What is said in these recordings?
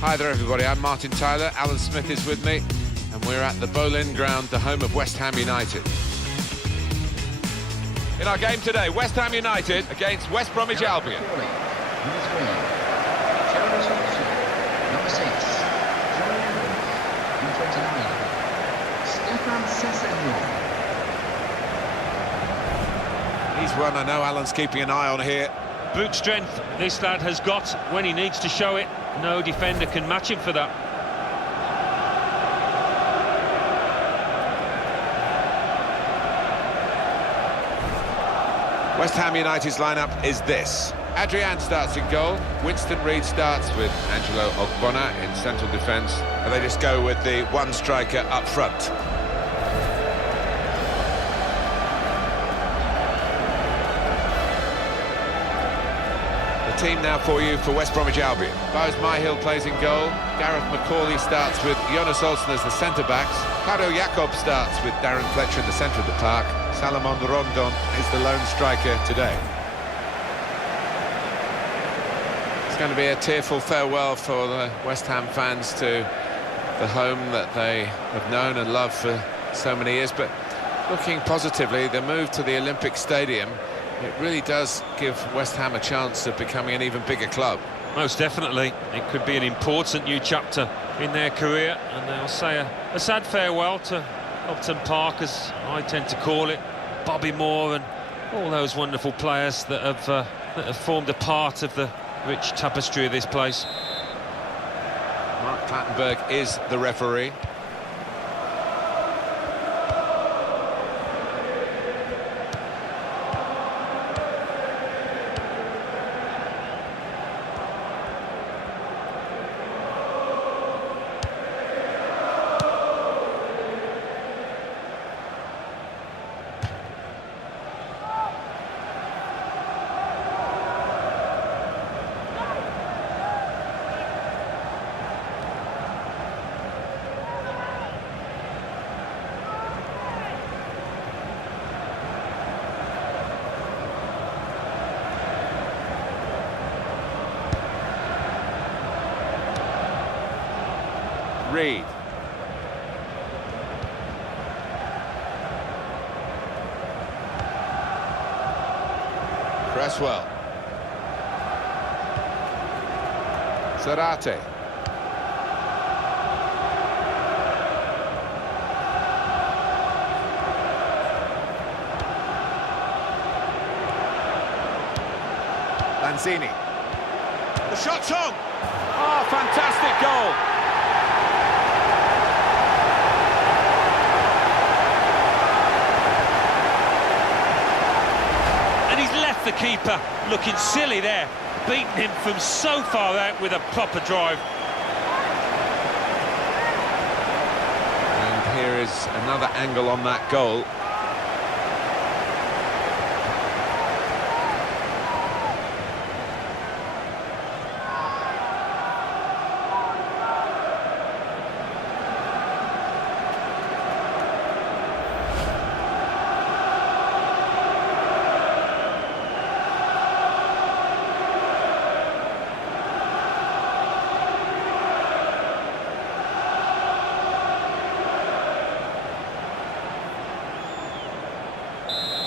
Hi there everybody, I'm Martin Tyler, Alan Smith is with me, and we're at the Boleyn Ground, the home of West Ham United. In our game today, West Ham United against West Bromwich Albion. Number 6, number 29, He's one I know Alan's keeping an eye on here. Boot strength this lad has got when he needs to show it. No defender can match him for that. West Ham United's lineup is this. Adrian starts in goal, Winston Reid starts with Angelo Ogbonna in central defence, and they just go with the one striker up front. The team now for you for West Bromwich Albion. Bose Myhill plays in goal, Gareth McCauley starts with Jonas Olsen as the centre-backs, Kado Jakob starts with Darren Fletcher in the centre of the park, Salomon Rondon is the lone striker today. It's going to be a tearful farewell for the West Ham fans to the home that they have known and loved for so many years, but looking positively, the move to the Olympic Stadium, it really does give West Ham a chance of becoming an even bigger club. Most definitely. It could be an important new chapter in their career, and they'll say a sad farewell to Upton Park, as I tend to call it, Bobby Moore and all those wonderful players that have formed a part of the rich tapestry of this place. Mark Clattenburg is the referee. Reid. Cresswell. Zarate. Lanzini. The shot's on! Oh, fantastic goal! The keeper looking silly there, beating him from so far out with a proper drive. And here is another angle on that goal.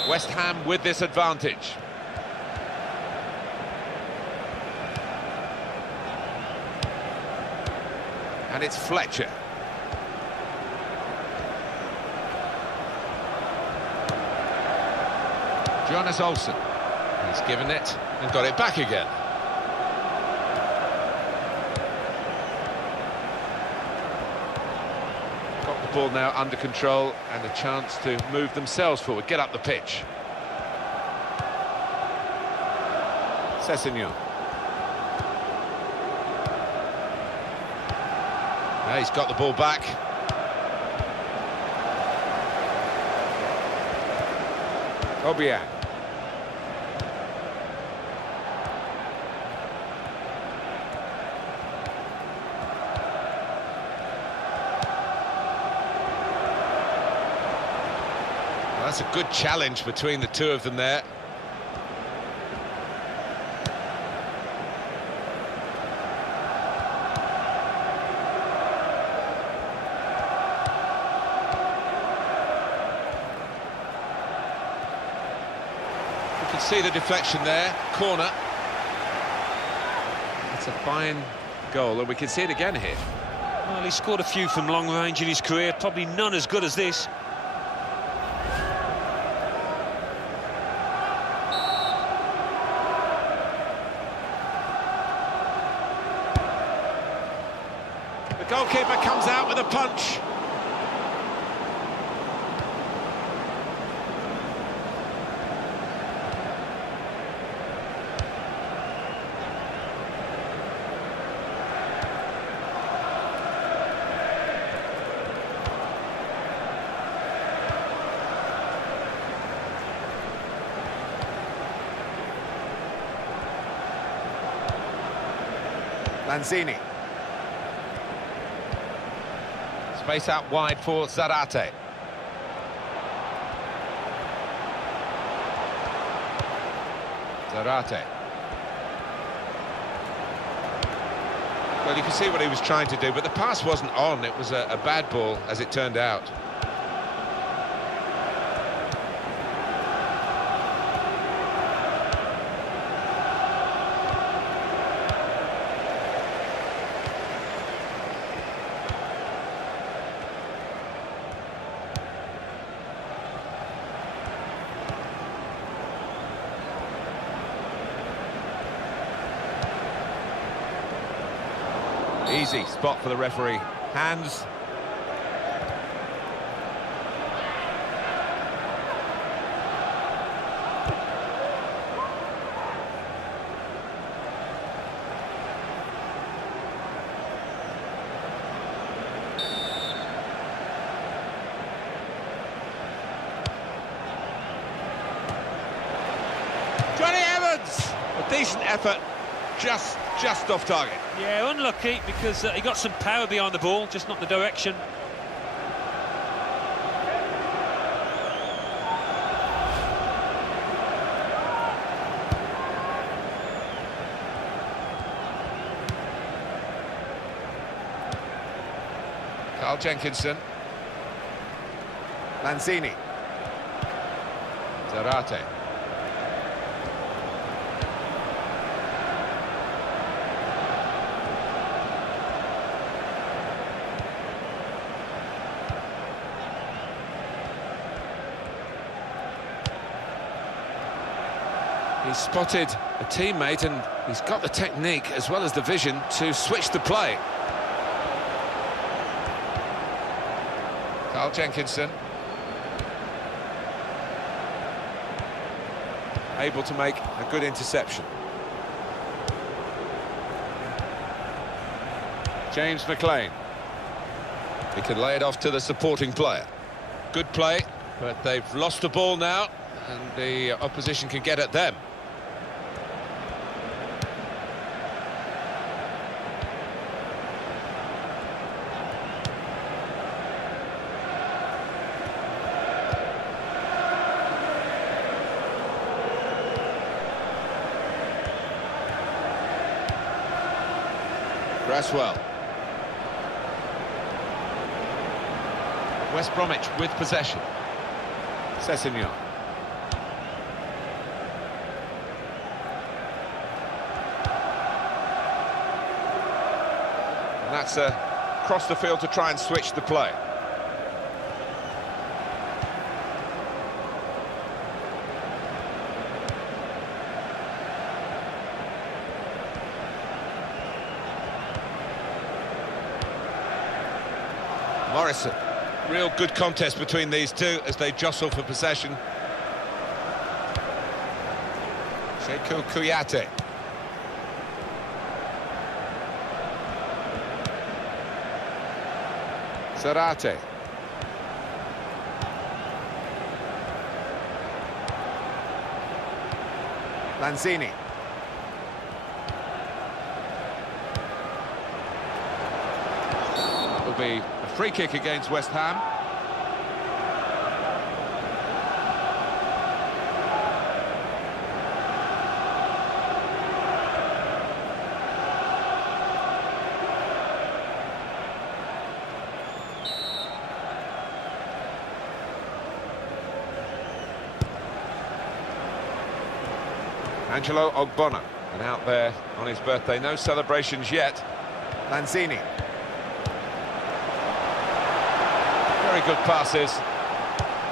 West Ham with this advantage. And it's Fletcher. Jonas Olsen. He's given it and got it back again. Got the ball now under control and a chance to move themselves forward, get up the pitch. Sessegnon. Now he's got the ball back. Obiang. That's a good challenge between the two of them there. can see the deflection there, corner. It's a fine goal, and we can see it again here. Well, he scored a few from long range in his career, probably none as good as this. The goalkeeper comes out with a punch. Lanzini. Space out wide for Zarate. Zarate. Well, you can see what he was trying to do, but the pass wasn't on. It was a bad ball, as it turned out. Easy spot for the referee. Hands. Johnny Evans! A decent effort, just off target. Yeah, unlucky, because he got some power behind the ball, just not the direction. Carl Jenkinson. Lanzini. Zarate. He's spotted a teammate, and he's got the technique as well as the vision to switch the play. Carl Jenkinson. Able to make a good interception. James McLean. He can lay it off to the supporting player. Good play, but they've lost the ball now, and the opposition can get at them. Cresswell. West Bromwich with possession. Sessegnon. And that's across the field to try and switch the play. Morrison. Real good contest between these two as they jostle for possession. Sekou Kouyaté. Zarate. Lanzini. That will be a free kick against West Ham. Angelo Ogbonna, and out there on his birthday. No celebrations yet. Lanzini. Very good passes.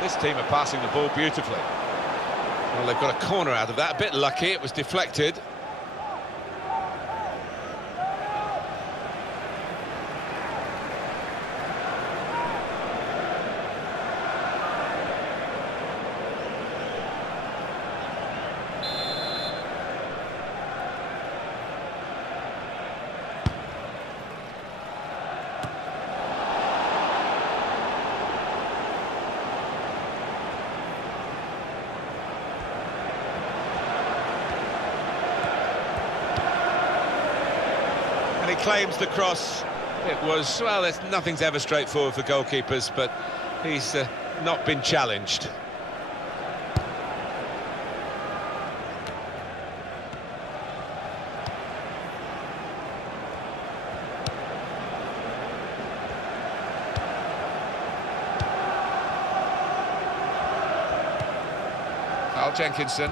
This team are passing the ball beautifully. Well, they've got a corner out of that. A bit lucky, it was deflected. And he claims the cross. It was, well, nothing's ever straightforward for goalkeepers, but he's not been challenged. Carl Jenkinson.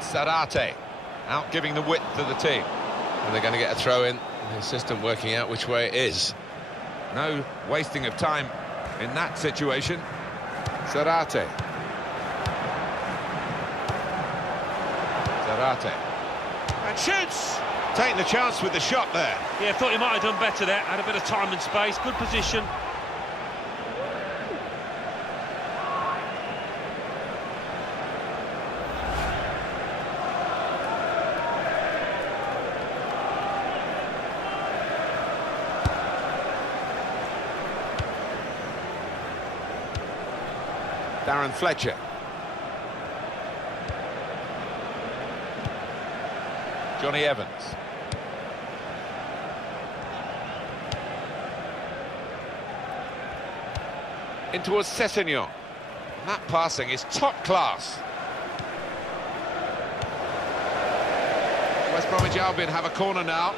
Sarate out giving the width to the team, and they're going to get a throw in. The assistant working out which way it is. No wasting of time in that situation. Sarate. And shoots! Taking the chance with the shot there. Yeah, thought he might have done better there. Had a bit of time and space, good position. Darren Fletcher. Johnny Evans. In towards Sessegnon. That passing is top class. West Bromwich Albion have a corner now.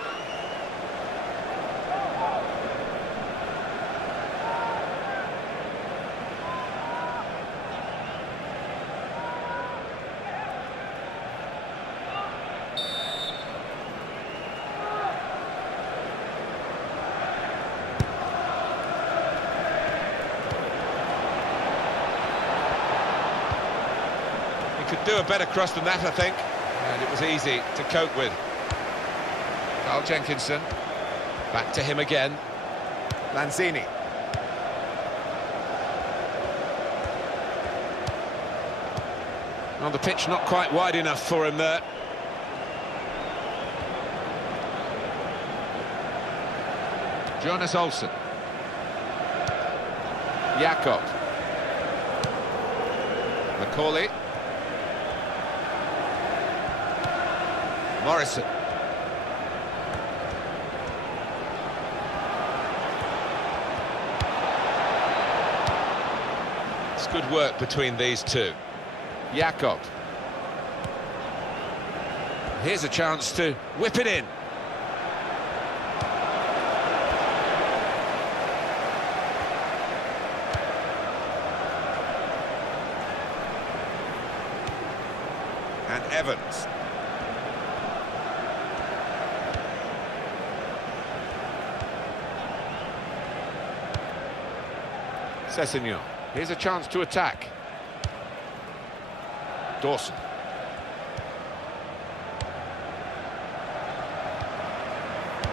Could do a better cross than that, I think, and it was easy to cope with. Carl Jenkinson, back to him again. Lanzini. On the pitch, not quite wide enough for him there. Jonas Olsen. Jakob. Macaulay. Morrison. It's good work between these two. Jakob. Here's a chance to whip it in. And Evans. Sessegnon. Here's a chance to attack. Dawson.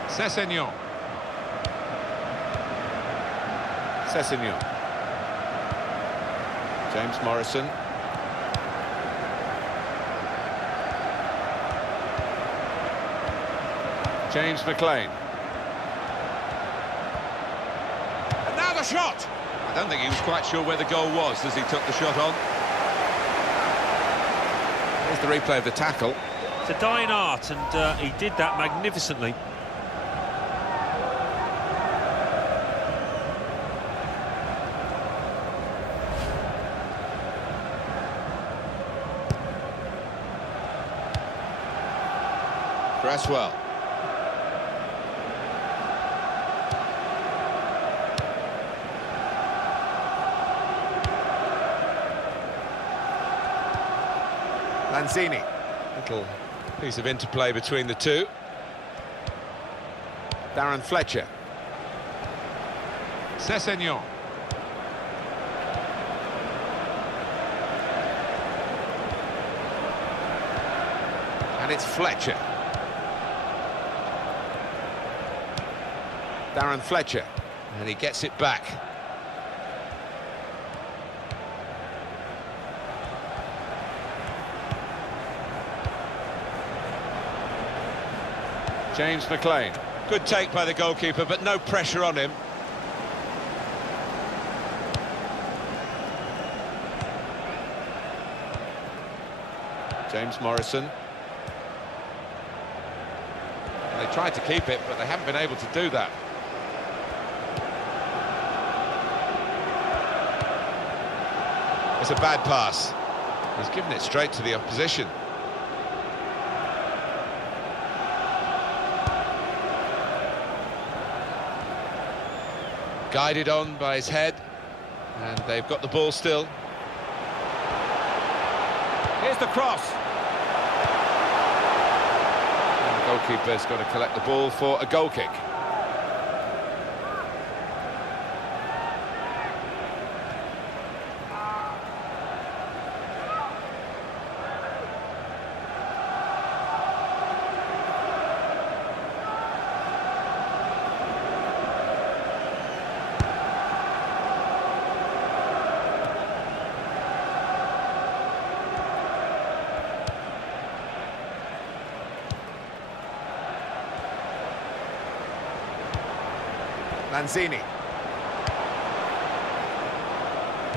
Sessegnon. James Morrison. James McLean. And now the shot! I don't think he was quite sure where the goal was as he took the shot on. Here's the replay of the tackle. It's a dying art, and he did that magnificently. Cresswell. Lanzini. Little piece of interplay between the two. Darren Fletcher. Sessegnon. And it's Fletcher. Darren Fletcher. And he gets it back. James McLean. Good take by the goalkeeper, but no pressure on him. James Morrison. They tried to keep it, but they haven't been able to do that. It's a bad pass. He's given it straight to the opposition. Guided on by his head, and they've got the ball still. Here's the cross. And the goalkeeper's got to collect the ball for a goal kick. Lanzini.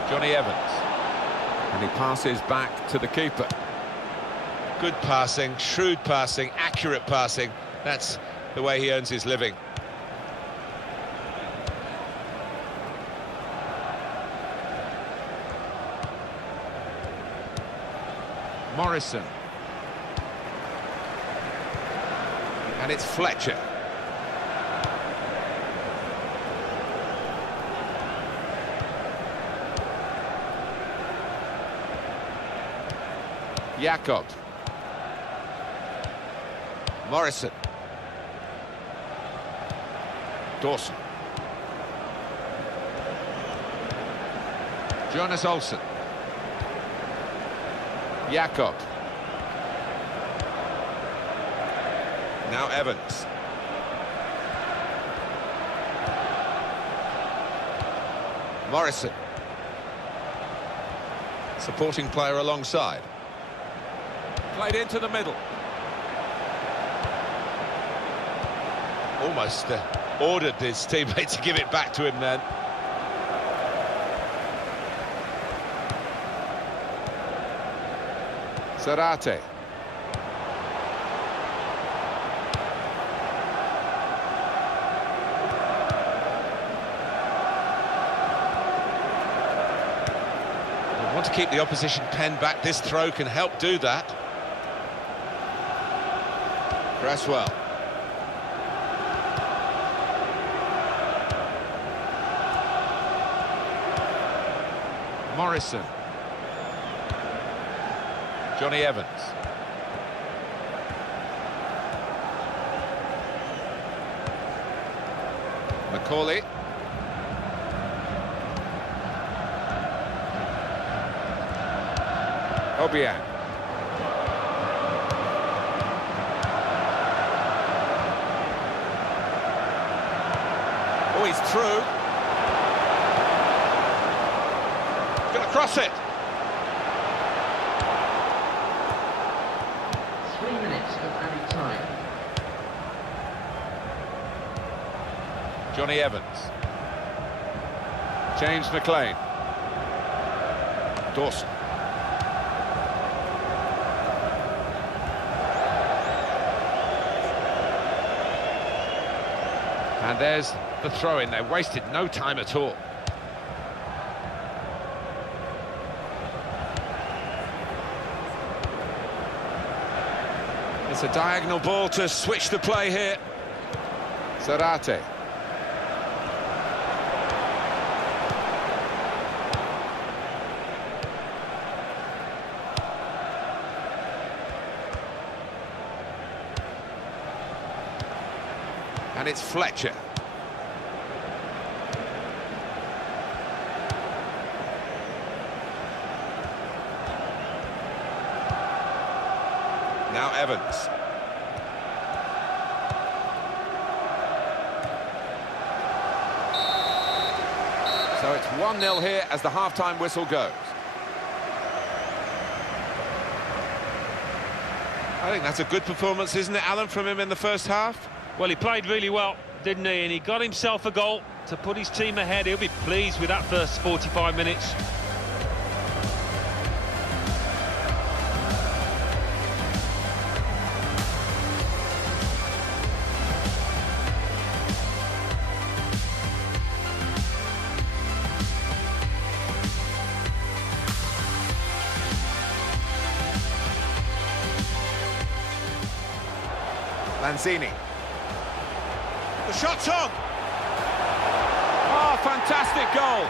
Johnny Evans. And he passes back to the keeper. Good passing, shrewd passing, accurate passing. That's the way he earns his living. Morrison. And it's Fletcher. Jakob. Morrison. Dawson. Jonas Olsen. Jakob. Now Evans. Morrison. Supporting player alongside. Played into the middle. Almost ordered his teammate to give it back to him then. Zarate. They want to keep the opposition pen back. This throw can help do that. Cresswell. Morrison. Johnny Evans. Macaulay. Albion. Oh, he's through. Gonna cross it. 3 minutes of added time. Johnny Evans. James McLean. Dawson. And there's the throw-in. They wasted no time at all. It's a diagonal ball to switch the play here. Zarate. And it's Fletcher. Now Evans. So it's 1-0 here as the half-time whistle goes. I think that's a good performance, isn't it, Alan, from him in the first half? Well, he played really well, didn't he? And he got himself a goal to put his team ahead. He'll be pleased with that first 45 minutes. Lanzini. The shot's on! Oh, fantastic goal!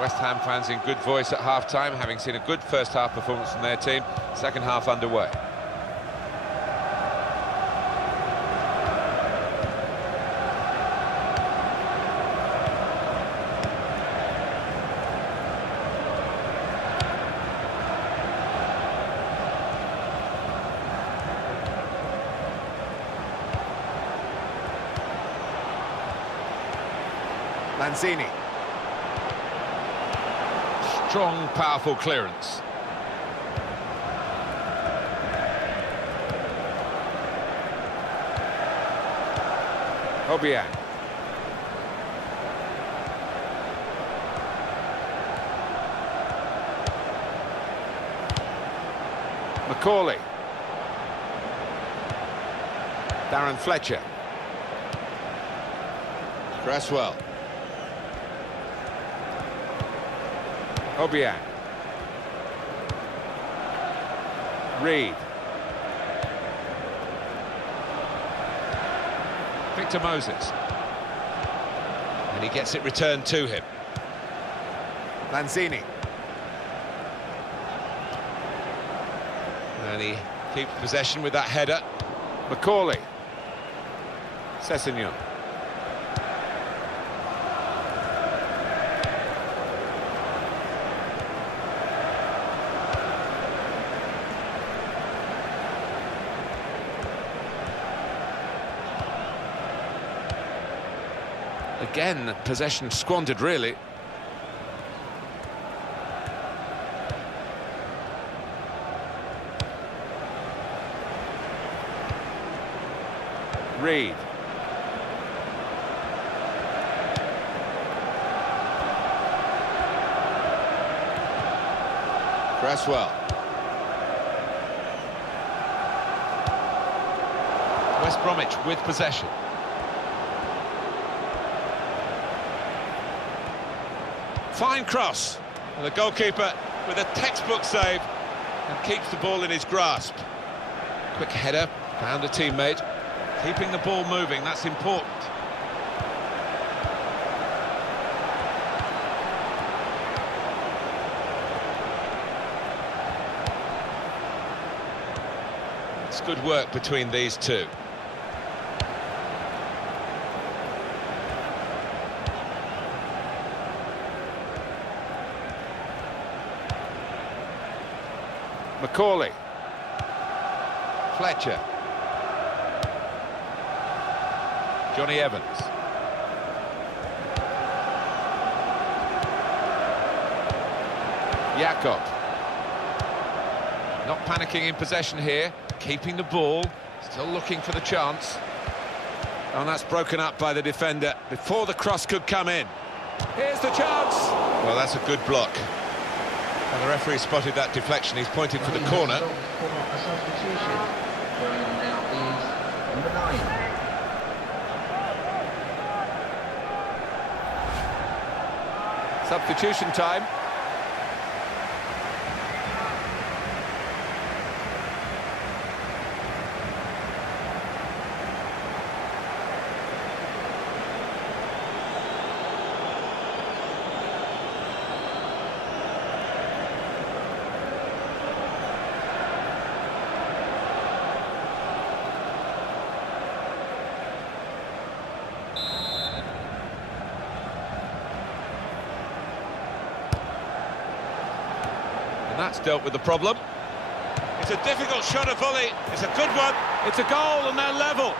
West Ham fans in good voice at half-time, having seen a good first-half performance from their team. Second half underway. Lanzini. Strong, powerful clearance. Obiang. Macaulay. Darren Fletcher. Cresswell. Obiang. Reed. Victor Moses. And he gets it returned to him. Lanzini. And he keeps possession with that header. Macaulay. Sessegnon. Again, possession squandered, really. Reed. Cresswell. West Bromwich with possession. Fine cross, and the goalkeeper with a textbook save and keeps the ball in his grasp. Quick header, found a teammate. Keeping the ball moving, that's important. It's good work between these two. Macaulay. Fletcher. Johnny Evans. Jakob. Not panicking in possession here, keeping the ball, still looking for the chance. And that's broken up by the defender before the cross could come in. Here's the chance! Well, that's a good block. And the referee spotted that deflection, he's pointed to the corner. A substitution. Going on now is number 9. Substitution time. That's dealt with the problem. It's a difficult shot, a volley. It's a good one. It's a goal and they're level.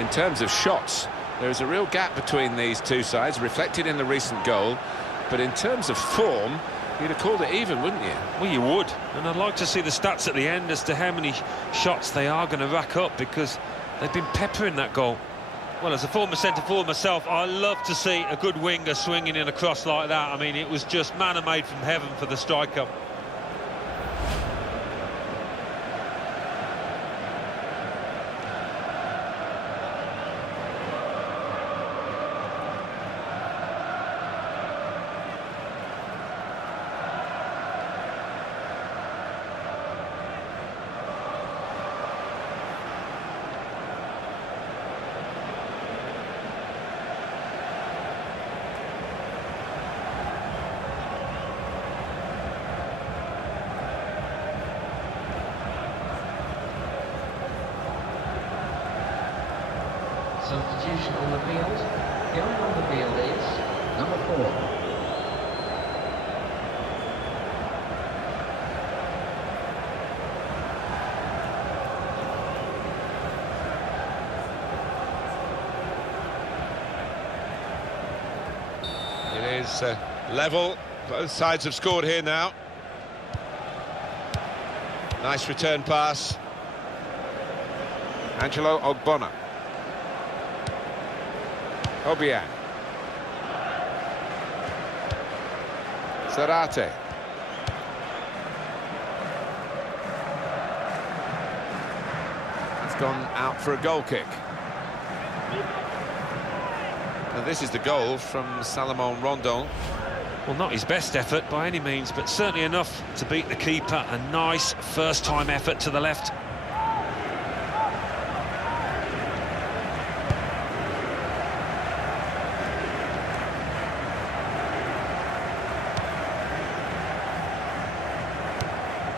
In terms of shots, there is a real gap between these two sides, reflected in the recent goal. But in terms of form, you'd have called it even, wouldn't you? Well, you would. And I'd like to see the stats at the end as to how many shots they are going to rack up, because they've been peppering that goal. Well, as a former centre-forward myself, I love to see a good winger swinging in a cross like that. I mean, it was just manna-made from heaven for the striker. Substitution on the field. Going on the field is number 4. It is level. Both sides have scored here now. Nice return pass. Angelo Ogbonna. Obiang. Zarate. It's gone out for a goal kick. Now this is the goal from Salomon Rondon. Well, not his best effort by any means, but certainly enough to beat the keeper. A nice first-time effort to the left.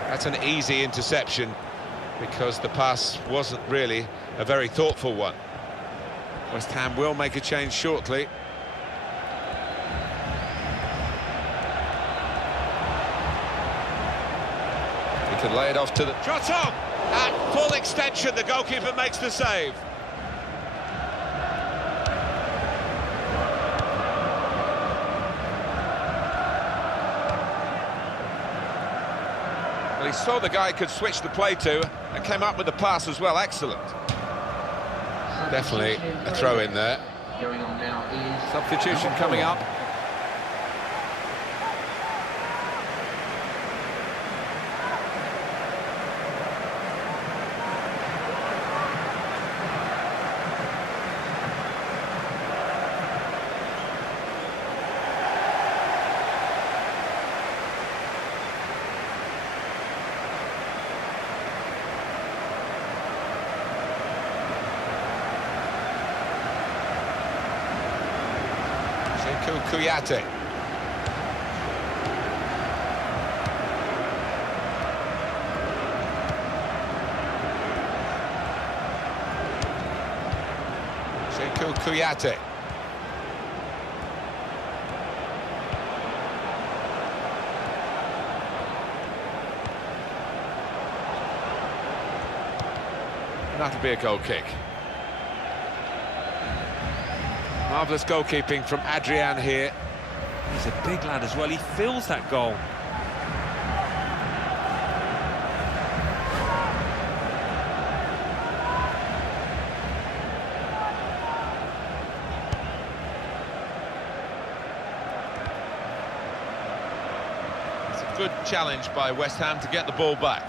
That's an easy interception, because the pass wasn't really a very thoughtful one. West Ham will make a change shortly. He can lay it off to the... Shot on! At full extension, the goalkeeper makes the save. Well, he saw the guy could switch the play to and came up with the pass as well. Excellent. Definitely a throw in there. Going on now is Substitution coming up. Kuyate. Sekou Kuyate. That'll be a goal kick. Marvellous goalkeeping from Adrian here. He's a big lad as well, he fills that goal. It's a good challenge by West Ham to get the ball back.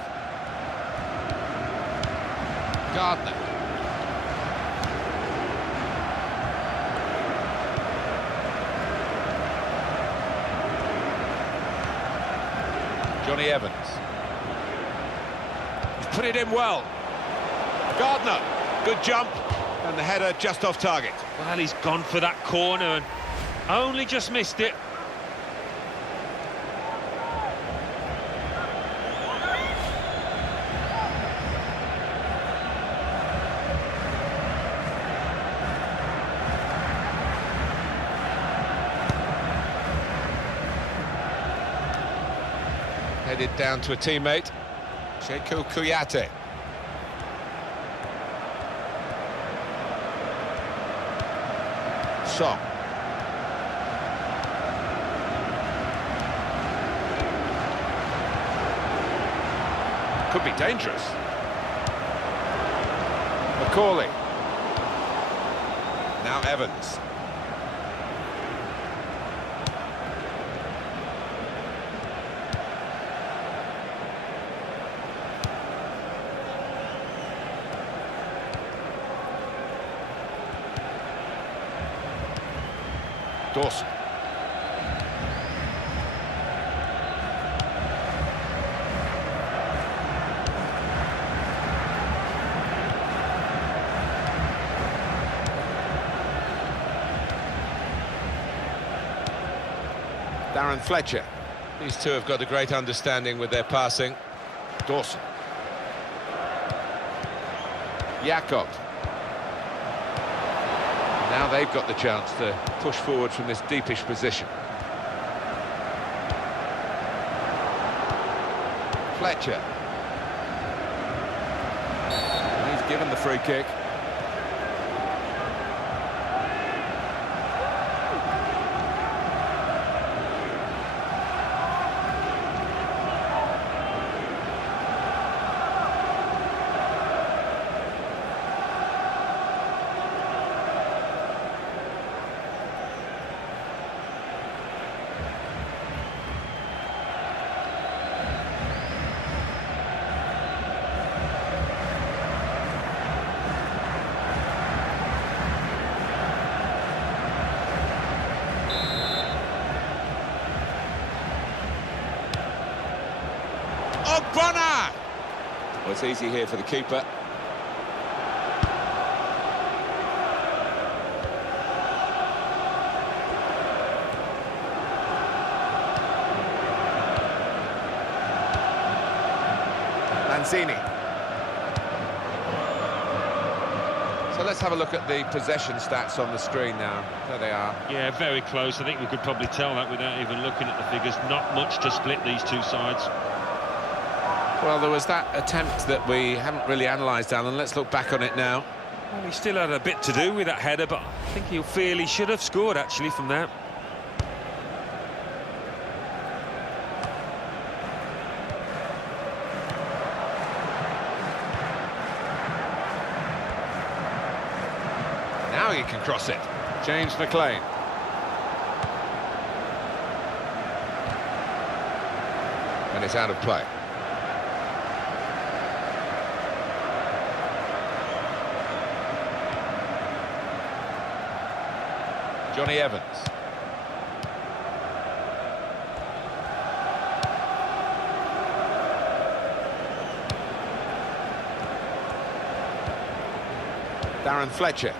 Gardner. Johnny Evans. He's put it in well. Gardner, good jump, and the header just off target. Well, he's gone for that corner and only just missed it. Headed down to a teammate, Sheku Kouyaté. Song. Could be dangerous. Macaulay. Now Evans. Dawson. Darren Fletcher. These two have got a great understanding with their passing. Dawson. Jakob. Now they've got the chance to push forward from this deepish position. Fletcher. He's given the free kick. Well, it's easy here for the keeper. Lanzini. So let's have a look at the possession stats on the screen now. There they are. Yeah, very close. I think we could probably tell that without even looking at the figures. Not much to split these two sides. Well, there was that attempt that we haven't really analysed, Alan. Let's look back on it now. Well, he still had a bit to do with that header, but I think he'll feel he should have scored, actually, from that. Now he can cross it. James McLean. And it's out of play. Johnny Evans. Darren Fletcher.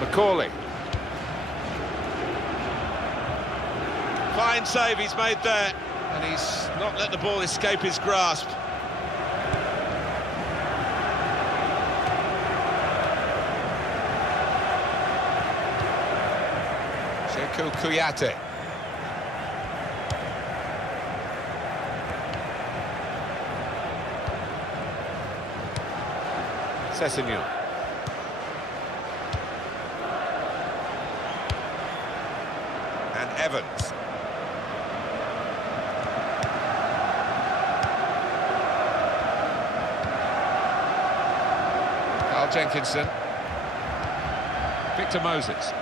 Macaulay. Fine save he's made there, and he's not let the ball escape his grasp. Sheku Kouyaté. Sessegnon. And Evans. Carl Jenkinson. Victor Moses.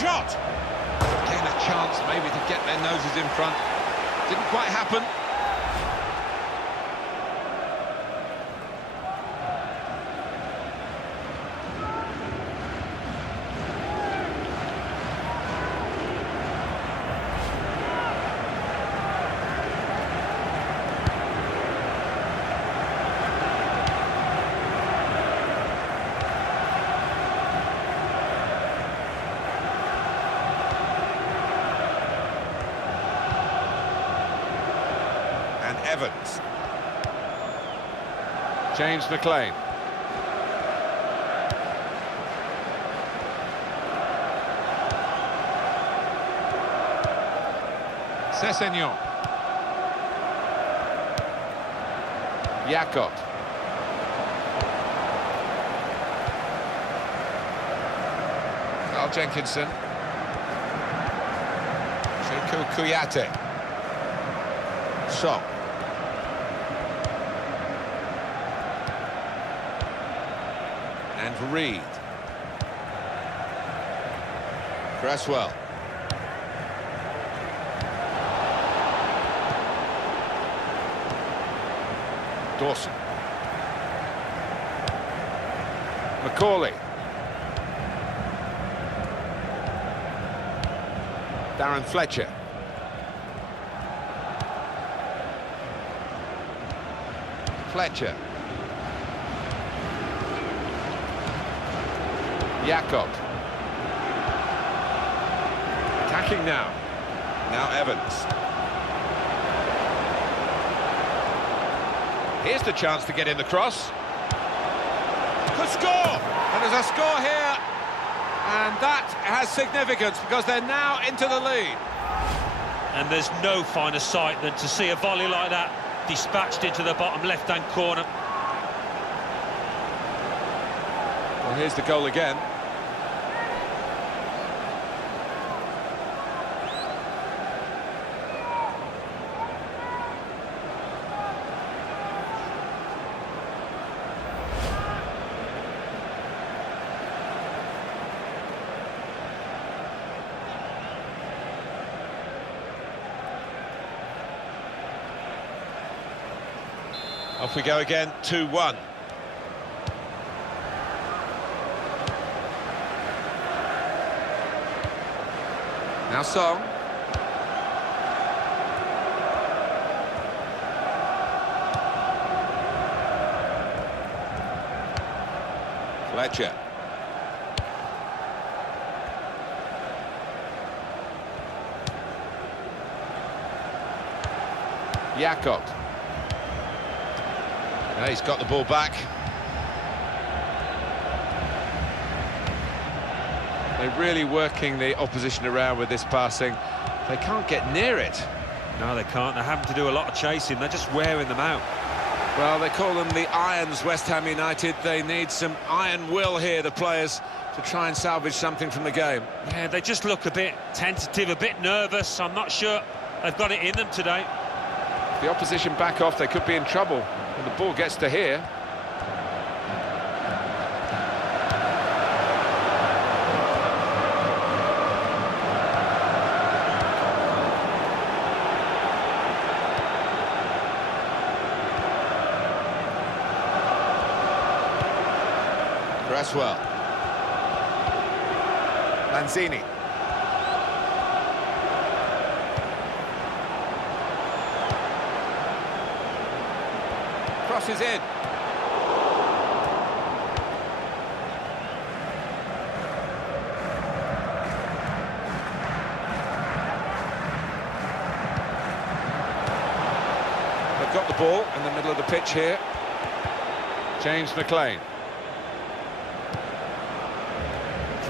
Shot! Again, a chance maybe to get their noses in front. Didn't quite happen. Evans. James McLean. Sessegnon. Jakob. Carl Jenkinson. Shuko Kuyate. Song. And Reed. Cresswell. Dawson. McCauley. Darren Fletcher. Fletcher. Jakob. Attacking now. Now Evans. Here's the chance to get in the cross. Could score! And there's a score here. And that has significance because they're now into the lead. And there's no finer sight than to see a volley like that dispatched into the bottom left-hand corner. Well, here's the goal again. Off we go again, 2-1. Now Song. Fletcher. Jakob. Now he's got the ball back. They're really working the opposition around with this passing. They can't get near it. No, they can't. They're having to do a lot of chasing. They're just wearing them out. Well, they call them the Irons, West Ham United. They need some iron will here, the players, to try and salvage something from the game. Yeah, they just look a bit tentative, a bit nervous. I'm not sure they've got it in them today. If the opposition back off, they could be in trouble when the ball gets to here. Cresswell. Lanzini. Crosses in. They've got the ball in the middle of the pitch here.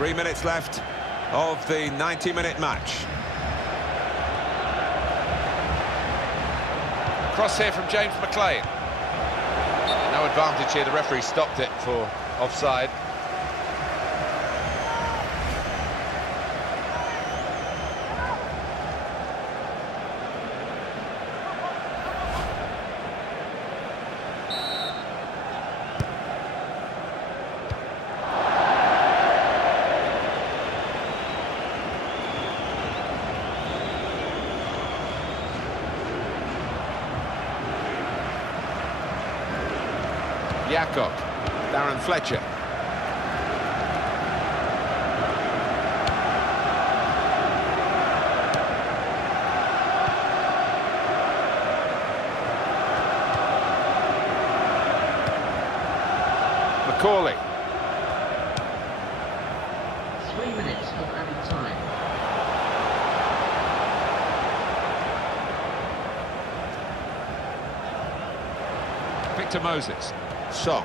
3 minutes left of the 90-minute match. Cross here from James McLean. No advantage here, the referee stopped it for offside. Jakob, Darren Fletcher. McCauley. 3 minutes of added time. Victor Moses. Song.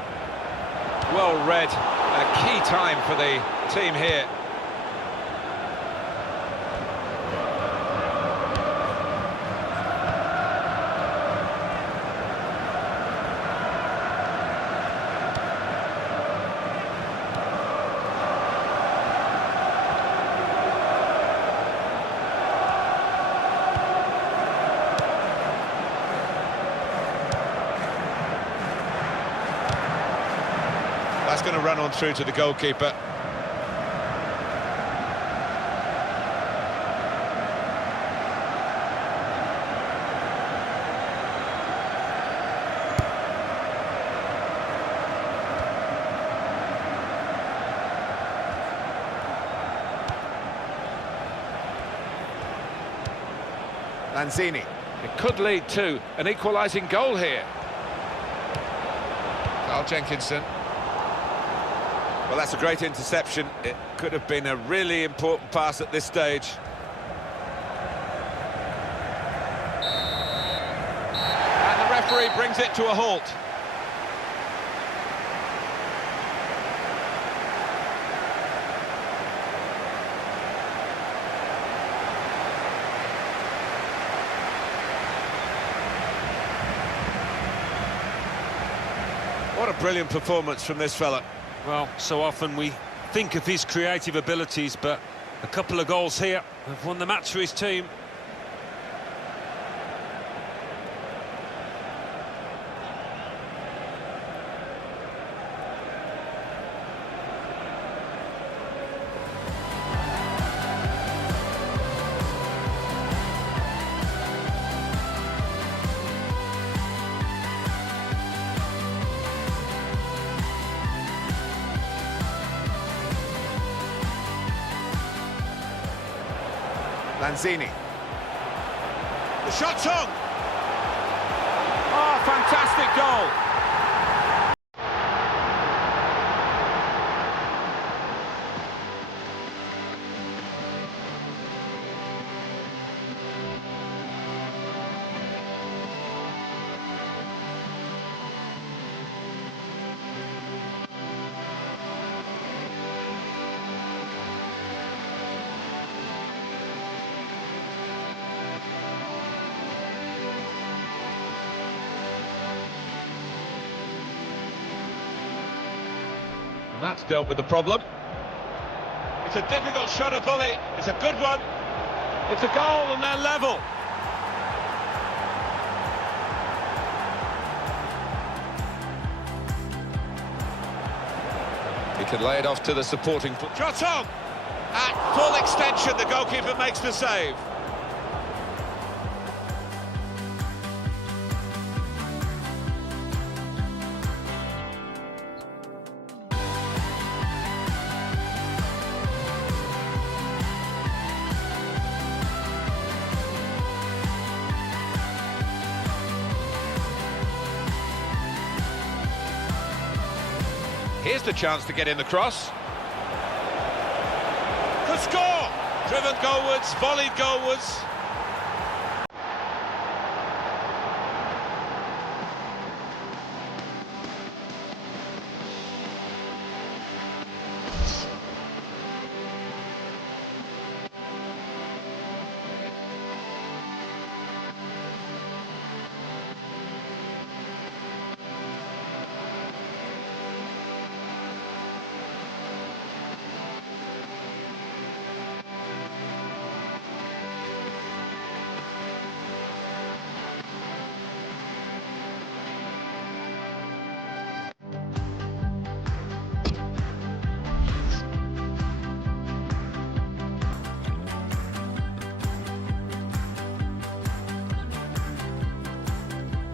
Well read, and a key time for the team here. That's going to run on through to the goalkeeper. Lanzini. It could lead to an equalising goal here. Carl Jenkinson. Well, that's a great interception. It could have been a really important pass at this stage. And the referee brings it to a halt. What a brilliant performance from this fella. Well, so often we think of his creative abilities, but a couple of goals here have won the match for his team. Lanzini. The shot's on! Oh, fantastic goal! And that's dealt with the problem. It's a difficult shot of volley. It's a good one. It's a goal and they're level. He could lay it off to the supporting... Shot on! At full extension, the goalkeeper makes the save. Here's the chance to get in the cross. The score! Driven goalwards, volleyed goalwards.